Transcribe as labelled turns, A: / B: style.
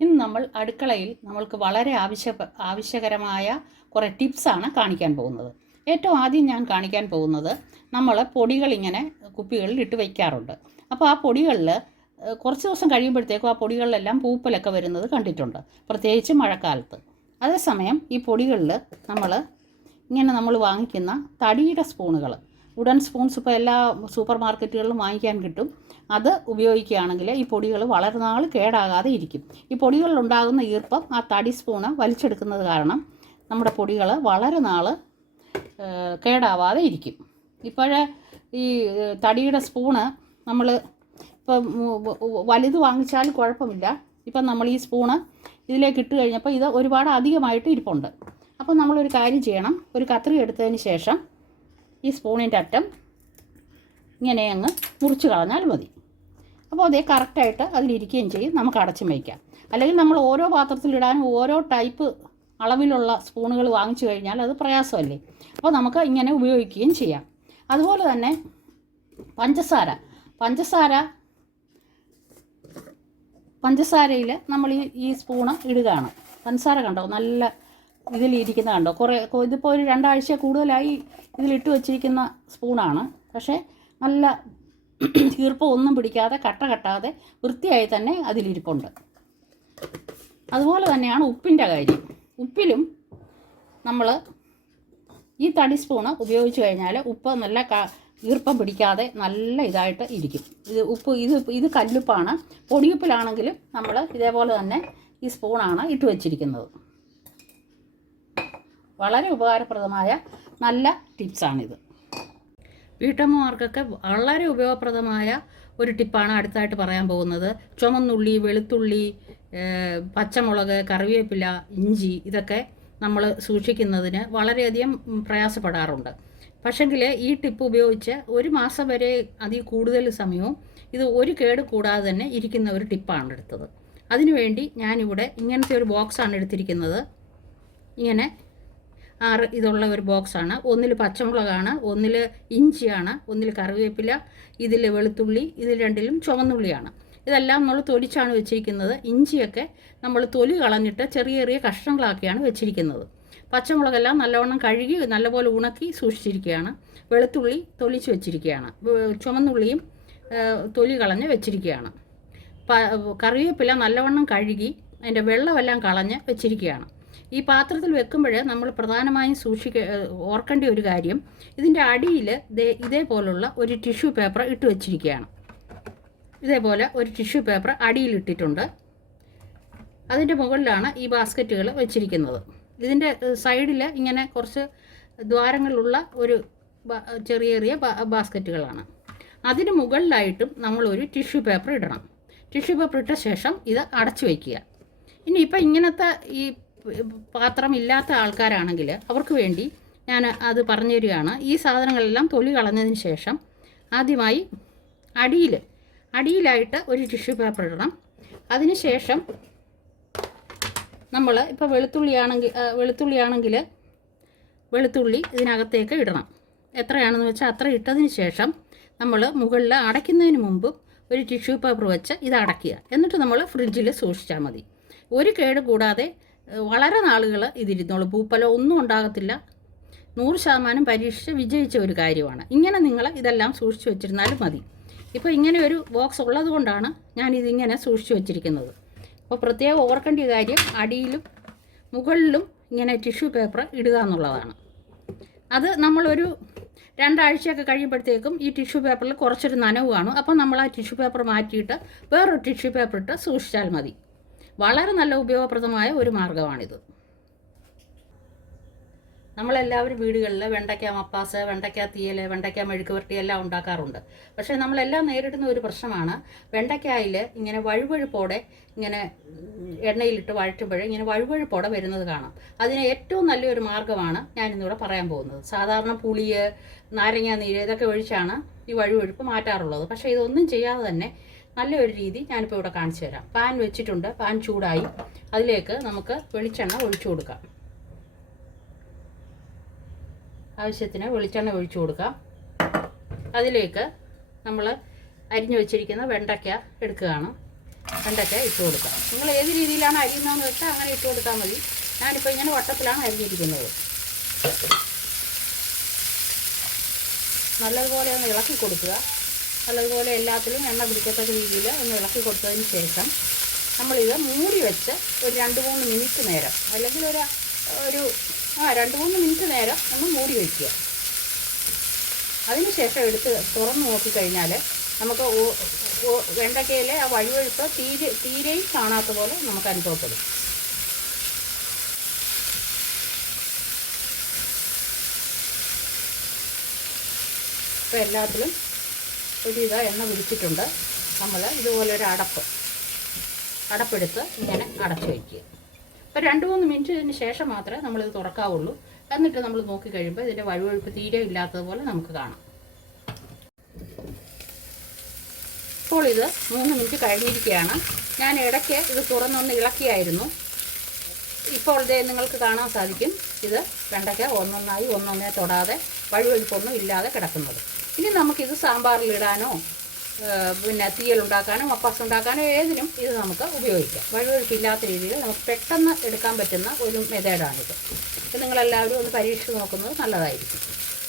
A: ഇന്ന് നമ്മൾ അടുക്കളയിൽ നമ്മൾക്ക് വളരെ ആവശ്യ ആവശ്യകരമായ കുറേ ടിപ്സാണ് കാണിക്കാൻ പോകുന്നത്. ഏറ്റവും ആദ്യം ഞാൻ കാണിക്കാൻ പോകുന്നത് നമ്മൾ പൊടികൾ ഇങ്ങനെ കുപ്പികളിൽ ഇട്ട് വയ്ക്കാറുണ്ട് അപ്പോൾ ആ പൊടികളിൽ കുറച്ച് ദിവസം കഴിയുമ്പോഴത്തേക്കും ആ പൊടികളിലെല്ലാം പൂപ്പലൊക്കെ വരുന്നത് കണ്ടിട്ടുണ്ട് പ്രത്യേകിച്ച് മഴക്കാലത്ത്. അതേസമയം ഈ പൊടികളിൽ നമ്മൾ ഇങ്ങനെ നമ്മൾ വാങ്ങിക്കുന്ന തടിയുടെ സ്പൂണുകൾ വുഡൻ സ്പൂൺസ് ഇപ്പോൾ എല്ലാ സൂപ്പർ മാർക്കറ്റുകളിലും വാങ്ങിക്കാൻ കിട്ടും. അത് ഉപയോഗിക്കുകയാണെങ്കിൽ ഈ പൊടികൾ വളരെ നാൾ കേടാകാതെ ഇരിക്കും. ഈ പൊടികളിലുണ്ടാകുന്ന ഈർപ്പം ആ തടി സ്പൂണ് വലിച്ചെടുക്കുന്നത് കാരണം നമ്മുടെ പൊടികൾ വളരെ നാൾ കേടാവാതെ ഇരിക്കും. ഇപ്പോഴേ ഈ തടിയുടെ സ്പൂണ് നമ്മൾ ഇപ്പം വലുത് വാങ്ങിച്ചാൽ കുഴപ്പമില്ല. ഇപ്പം നമ്മൾ ഈ സ്പൂണ് ഇതിലേക്ക് ഇട്ട് കഴിഞ്ഞപ്പോൾ ഇത് ഒരുപാട് അധികമായിട്ട് ഇരിപ്പുണ്ട്. അപ്പോൾ നമ്മളൊരു കാര്യം ചെയ്യണം. ഒരു കത്രി എടുത്തതിന് ശേഷം ഈ സ്പൂണിന്റെ അറ്റം ഇങ്ങനെ അങ്ങ് മുറിച്ച് കളഞ്ഞാൽ മതി. അപ്പോൾ അതേ കറക്റ്റായിട്ട് അതിലിരിക്കുകയും ചെയ്യും. നമുക്ക് അടച്ചും വയ്ക്കാം. അല്ലെങ്കിൽ നമ്മൾ ഓരോ പാത്രത്തിലിടാനും ഓരോ ടൈപ്പ് അളവിലുള്ള സ്പൂണുകൾ വാങ്ങിച്ചു കഴിഞ്ഞാൽ അത് പ്രയാസമല്ലേ? അപ്പോൾ നമുക്ക് ഇങ്ങനെ ഉപയോഗിക്കുകയും ചെയ്യാം. അതുപോലെ തന്നെ പഞ്ചസാര. പഞ്ചസാര പഞ്ചസാരയിൽ നമ്മൾ ഈ ഈ സ്പൂണ് ഇടുകയാണ്. പഞ്ചസാര കണ്ടോ? നല്ല ഇതിലിരിക്കുന്ന കണ്ടോ കുറേ ഇതിപ്പോൾ ഒരു രണ്ടാഴ്ച കൂടുതലായി ഇതിലിട്ട് വച്ചിരിക്കുന്ന സ്പൂണാണ്. പക്ഷേ നല്ല ഈർപ്പം ഒന്നും പിടിക്കാതെ കട്ട കട്ടാതെ വൃത്തിയായി തന്നെ അതിലിരിപ്പുണ്ട്. അതുപോലെ തന്നെയാണ് ഉപ്പിന്റെ കാര്യം. ഉപ്പിലും നമ്മൾ ഈ തടി സ്പൂണ് ഉപയോഗിച്ച് കഴിഞ്ഞാൽ ഉപ്പ് നല്ല ഈർപ്പം പിടിക്കാതെ നല്ല ഇതായിട്ട് ഇരിക്കും. ഇത് ഉപ്പ് ഇത് ഇത് കല്ലുപ്പാണ്. പൊടിയുപ്പിലാണെങ്കിലും നമ്മൾ ഇതേപോലെ തന്നെ ഈ സ്പൂണാണ് ഇട്ട് വച്ചിരിക്കുന്നത്. വളരെ ഉപകാരപ്രദമായ നല്ല ടിപ്സാണിത്. വീട്ടമ്മമാർക്കൊക്കെ വളരെ ഉപയോഗപ്രദമായ ഒരു ടിപ്പാണ് അടുത്തായിട്ട് പറയാൻ പോകുന്നത്. ചുമന്നുള്ളി വെളുത്തുള്ളി പച്ചമുളക് കറിവേപ്പില ഇഞ്ചി ഇതൊക്കെ നമ്മൾ സൂക്ഷിക്കുന്നതിന് വളരെയധികം പ്രയാസപ്പെടാറുണ്ട്. പക്ഷെങ്കിൽ ഈ ടിപ്പ് ഉപയോഗിച്ച് ഒരു മാസം വരെ അതിൽ കൂടുതൽ സമയവും ഇത് ഒരു കേട് കൂടാതെ തന്നെ ഇരിക്കുന്ന ഒരു ടിപ്പാണ് എടുത്തത്. അതിനുവേണ്ടി ഞാനിവിടെ ഇങ്ങനത്തെ ഒരു ബോക്സാണ് എടുത്തിരിക്കുന്നത്. ഇങ്ങനെ ആറ് ഇതുള്ള ഒരു ബോക്സാണ്. ഒന്നിൽ പച്ചമുളകാണ് ഒന്നിൽ ഇഞ്ചിയാണ് ഒന്നിൽ കറിവേപ്പില ഇതിൽ വെളുത്തുള്ളി ഇതിൽ രണ്ടിലും ചുവന്നുള്ളിയാണ്. ഇതെല്ലാം നമ്മൾ തൊലിച്ചാണ് വെച്ചിരിക്കുന്നത്. ഇഞ്ചിയൊക്കെ നമ്മൾ തൊലി കളഞ്ഞിട്ട് ചെറിയ ചെറിയ കഷ്ണങ്ങളാക്കിയാണ് വെച്ചിരിക്കുന്നത്. പച്ചമുളകെല്ലാം നല്ലവണ്ണം കഴുകി നല്ലപോലെ ഉണക്കി സൂക്ഷിച്ചിരിക്കുകയാണ്. വെളുത്തുള്ളി തൊലിച്ച് വെച്ചിരിക്കുകയാണ്. ചുമന്നുള്ളിയും തൊലി കളഞ്ഞ് വെച്ചിരിക്കുകയാണ്. കറിവേപ്പില നല്ലവണ്ണം കഴുകി അതിന്റെ വെള്ളമെല്ലാം കളഞ്ഞ് വെച്ചിരിക്കുകയാണ്. ഈ പാത്രത്തിൽ വെക്കുമ്പോൾ നമ്മൾ പ്രധാനമായും സൂക്ഷിക്ക ഓർക്കേണ്ട ഒരു കാര്യം ഇതിന്റെ അടിയിൽ ഇതേപോലുള്ള ഒരു ടിഷ്യൂ പേപ്പർ ഇട്ട് വെച്ചിരിക്കുകയാണ്. ഇതേപോലെ ഒരു ടിഷ്യൂ പേപ്പർ അടിയിൽ ഇട്ടിട്ടുണ്ട്. അതിന്റെ മുകളിലാണ് ഈ ബാസ്ക്കറ്റുകൾ വെച്ചിരിക്കുന്നത്. ഇതിന്റെ സൈഡിൽ ഇങ്ങനെ കുറച്ച് ദ്വാരങ്ങളുള്ള ഒരു ചെറിയ ചെറിയ ബാസ്ക്കറ്റുകളാണ്. അതിന് മുകളിലായിട്ടും നമ്മളൊരു ടിഷ്യൂ പേപ്പർ ഇടണം. ടിഷ്യൂ പേപ്പർ ഇട്ട ശേഷം ഇത് അടച്ചു വയ്ക്കുക. ഇനിയിപ്പോൾ ഇങ്ങനത്തെ ഈ പാത്രം ഇല്ലാത്ത ആൾക്കാരാണെങ്കിൽ അവർക്ക് വേണ്ടി ഞാൻ അത് പറഞ്ഞു തരികയാണ് ഈ സാധനങ്ങളെല്ലാം തൊലി കളഞ്ഞതിന് ശേഷം ആദ്യമായി അടിയിൽ അടിയിലായിട്ട് ഒരു ടിഷ്യൂ പേപ്പർ ഇടണം. അതിന് ശേഷം നമ്മൾ ഇപ്പോൾ വെളുത്തുള്ളിയാണെങ്കിൽ വെളുത്തുള്ളി വെളുത്തുള്ളിയാണെങ്കിൽ വെളുത്തുള്ളി ഇതിനകത്തേക്ക് ഇടണം. എത്രയാണെന്ന് വെച്ചാൽ അത്ര ഇട്ടതിന് ശേഷം നമ്മൾ മുകളിൽ അടയ്ക്കുന്നതിന് മുമ്പ് ഒരു ടിഷ്യൂ പേപ്പർ വെച്ച് ഇത് അടയ്ക്കുക. എന്നിട്ട് നമ്മൾ ഫ്രിഡ്ജിൽ സൂക്ഷിച്ചാൽ മതി. ഒരു കേട് കൂടാതെ വളരെ നാളുകൾ ഇതിരുന്നോളൂ. പൂപ്പലോ ഒന്നും ഉണ്ടാകത്തില്ല. നൂറ് ശതമാനം പരീക്ഷിച്ച് വിജയിച്ച ഒരു കാര്യമാണ്. ഇങ്ങനെ നിങ്ങൾ ഇതെല്ലാം സൂക്ഷിച്ചു വെച്ചിരുന്നാലും മതി. ഇപ്പോൾ ഇങ്ങനെ ഒരു ബോക്സ് ഉള്ളതുകൊണ്ടാണ് ഞാൻ ഇതിങ്ങനെ സൂക്ഷിച്ചു വെച്ചിരിക്കുന്നത്. അപ്പോൾ പ്രത്യേകം ഓർക്കേണ്ട കാര്യം അടിയിലും മുകളിലും ഇങ്ങനെ ടിഷ്യൂ പേപ്പർ ഇടുക എന്നുള്ളതാണ്. അത് നമ്മളൊരു രണ്ടാഴ്ചയൊക്കെ കഴിയുമ്പോഴത്തേക്കും ഈ ടിഷ്യൂ പേപ്പറിൽ കുറച്ചൊരു നനവ് കാണും. അപ്പോൾ നമ്മൾ ആ ടിഷ്യൂ പേപ്പർ മാറ്റിയിട്ട് വേറൊരു ടിഷ്യൂ പേപ്പർ ഇട്ട് സൂക്ഷിച്ചാൽ മതി. വളരെ നല്ല ഉപയോഗപ്രദമായ ഒരു മാർഗമാണിത്. നമ്മളെല്ലാവരും വീടുകളിൽ വെണ്ടയ്ക്ക മപ്പാസ് വെണ്ടയ്ക്ക തീയൽ വെണ്ടയ്ക്ക മെഴുക്ക് വരട്ടി എല്ലാം ഉണ്ടാക്കാറുണ്ട്. പക്ഷേ നമ്മളെല്ലാം നേരിടുന്ന ഒരു പ്രശ്നമാണ് വെണ്ടയ്ക്കായിൽ ഇങ്ങനെ വഴുവഴുപ്പോടെ ഇങ്ങനെ എണ്ണയിലിട്ട് വഴറ്റുമ്പോൾ ഇങ്ങനെ വഴുവഴുപ്പോടെ വരുന്നത് കാണാം. അതിന് ഏറ്റവും നല്ലൊരു മാർഗമാണ് ഞാൻ ഇന്നിവിടെ പറയാൻ പോകുന്നത്. സാധാരണ പുളി നാരങ്ങ നീര് ഇതൊക്കെ ഒഴിച്ചാണ് ഈ വഴുവഴുപ്പ് മാറ്റാറുള്ളത്. പക്ഷേ ഇതൊന്നും ചെയ്യാതെ തന്നെ നല്ലൊരു രീതി ഞാനിപ്പോൾ ഇവിടെ കാണിച്ചു തരാം. പാൻ വെച്ചിട്ടുണ്ട്. പാൻ ചൂടായി. അതിലേക്ക് നമുക്ക് വെളിച്ചെണ്ണ ഒഴിച്ചു കൊടുക്കാം. ആവശ്യത്തിന് വെളിച്ചെണ്ണ ഒഴിച്ചു കൊടുക്കാം. അതിലേക്ക് നമ്മൾ അരിഞ്ഞു വെച്ചിരിക്കുന്ന വെണ്ടയ്ക്ക എടുക്കുകയാണ്. വെണ്ടയ്ക്ക ഇട്ട് കൊടുക്കാം. നിങ്ങൾ ഏത് രീതിയിലാണ് അരിയുന്നതെന്ന് വെച്ചാൽ അങ്ങനെ ഇട്ട് കൊടുത്താൽ മതി. ഞാനിപ്പോൾ ഇങ്ങനെ വട്ടത്തിലാണ് അരിഞ്ഞിരിക്കുന്നത്. നല്ലതുപോലെ ഒന്ന് ഇളക്കി കൊടുക്കുക. നല്ലതുപോലെ എല്ലാത്തിലും എണ്ണ പിടിക്കത്തക്ക രീതിയിൽ ഒന്ന് ഇളക്കി കൊടുത്തതിന് ശേഷം നമ്മളിത് മൂടി വെച്ച് ഒരു രണ്ട് മൂന്ന് മിനിറ്റ് നേരം അല്ലെങ്കിൽ ഒരു ഒരു ആ രണ്ട് മൂന്ന് മിനിറ്റ് നേരം ഒന്ന് മൂടി വയ്ക്കുക അതിനുശേഷം എടുത്ത് തുറന്ന് നോക്കിക്കഴിഞ്ഞാൽ നമുക്ക് വെണ്ടയ്ക്കയിലെ ആ വഴുവഴുപ്പ് തീരെ തീരെയും കാണാത്ത പോലെ നമുക്ക് അനുഭവപ്പെടും. ഇപ്പോൾ എല്ലാത്തിലും ഒരു ഇത എണ്ണ പിടിച്ചിട്ടുണ്ട്. നമ്മൾ ഇതുപോലെ ഒരു അടപ്പ്. അടപ്പെടുത്ത് ഇങ്ങനെ അടച്ചു വയ്ക്കുക. അപ്പോൾ രണ്ട് മൂന്ന് മിനിറ്റിന് ശേഷം മാത്രമേ നമ്മളിത് തുറക്കാവുള്ളൂ. എന്നിട്ട് നമ്മൾ നോക്കി കഴിയുമ്പോൾ ഇതിന്റെ വഴുവഴുപ്പ് തീരെ ഇല്ലാത്തതുപോലെ നമുക്ക് കാണാം. ഇപ്പോൾ ഇത് മൂന്ന് മിനിറ്റ് കഴിഞ്ഞിരിക്കുകയാണ്. ഞാൻ ഇടയ്ക്ക് ഇത് തുറന്നൊന്ന് ഇളക്കിയായിരുന്നു. ഇപ്പോൾ ഇത് നിങ്ങൾക്ക് കാണാൻ സാധിക്കും ഇത് വെണ്ടയ്ക്ക ഒന്നൊന്നായി ഒന്നൊന്നേ തൊടാതെ വഴുവഴുപ്പൊന്നും ഇല്ലാതെ കിടക്കുന്നത്. ഇനി നമുക്കിത് സാമ്പാറിലിടാനോ പിന്നെ തീയലുണ്ടാക്കാനോ അപ്പാസ് ഉണ്ടാക്കാനോ ഏതിനും ഇത് നമുക്ക് ഉപയോഗിക്കാം. വഴുവഴുപ്പില്ലാത്ത രീതിയിൽ നമുക്ക് പെട്ടെന്ന് എടുക്കാൻ പറ്റുന്ന ഒരു മെത്തേഡാണിത് ഇത് നിങ്ങളെല്ലാവരും ഒന്ന് പരീക്ഷിച്ച് നോക്കുന്നത് നല്ലതായിരിക്കും.